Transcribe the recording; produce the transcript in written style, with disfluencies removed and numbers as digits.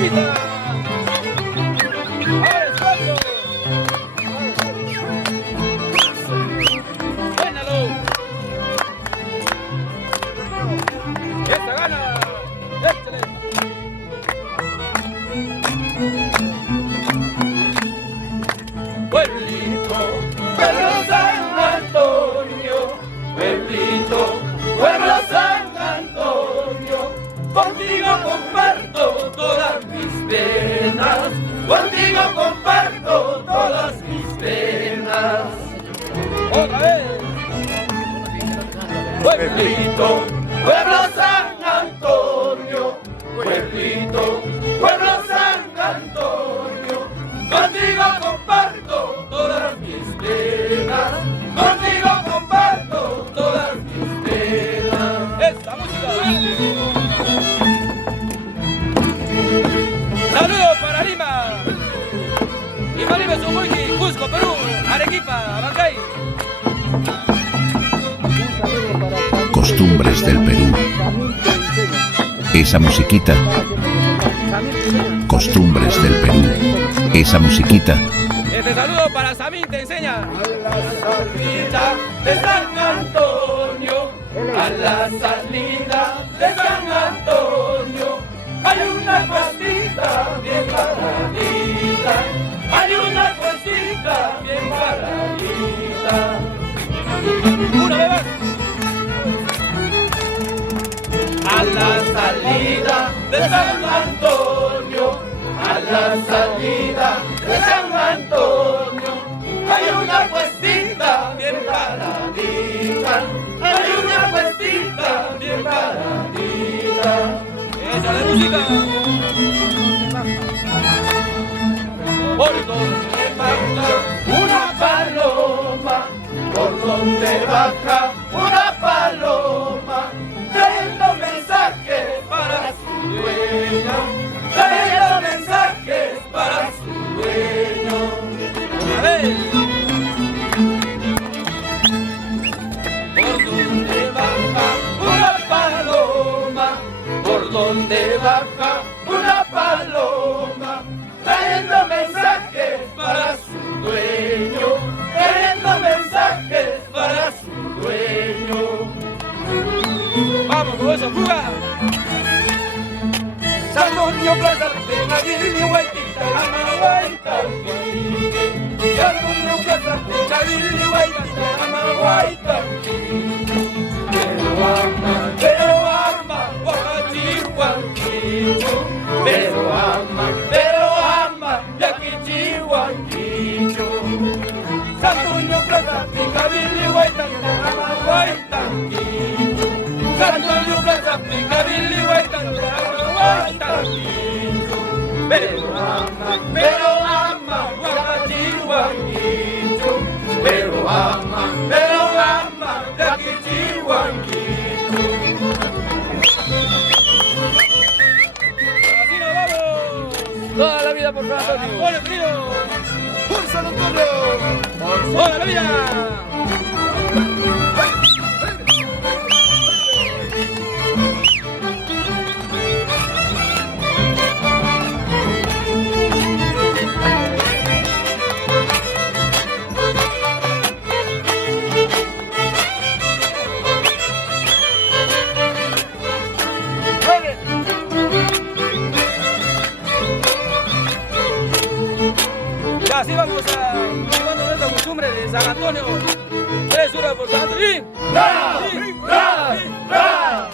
mamita. Ahora es cuando. Suénalo. Esta gana. Échale. Pueblito, pueblo San Antonio, pueblito, pueblo San Antonio, contigo comparto todas mis penas, contigo comparto todas mis penas. Otra vez. Pueblito, pueblo San Antonio, pueblito, pueblo San Antonio, contigo comparto todas mis penas, contigo comparto todas mis penas. ¡Esta música! ¡Saludos para Lima! Lima, Lima, Sumuiki, Cusco, Perú, Arequipa, Abancay. Costumbres del Perú. Esa musiquita. Costumbres del Perú. Esa musiquita. Este saludo para Samín te enseña. A la salida de San Antonio, a la salida de San Antonio, hay una cuestita bien paradita, hay una cuestita bien paradita. Una vez más. A la salida de San Antonio, a la salida de San Antonio, hay una puestita bien paradita, hay una puestita bien paradita. ¡Esa de música! Por donde baja una paloma, por donde baja una paloma, trayendo mensajes para su dueño, trayendo mensajes para su dueño. Una vez. Por donde baja una paloma, por donde baja una paloma, trayendo mensajes para su dueño, trayendo mensajes para su dueño. Vamos con eso, fuga. Santonio Plaza, Peñadillo, Guaitita, Amaguaita. Santonio Plaza, Peñadillo, Guaitita, Amaguaita. Pero ama, Guacachihuanquillo. Pero ama, Yaquichihuanquillo. Santonio Plaza, Peñadillo, Guaitita, Amaguaita. Santonio Plaza, Peñadillo, Guaitita, pero ama, Guacachihuanquillo, pero ama, Yaquichihuanquillo. Así nos vamos, toda la vida por San Antonio. ¡Hola, querido! ¡Por San Antonio! ¡Por toda la vida! Así vamos a llevando esta costumbre de San Antonio. 3 horas por San Antonio. ¡Ra! ¡Ra! ¡Ra!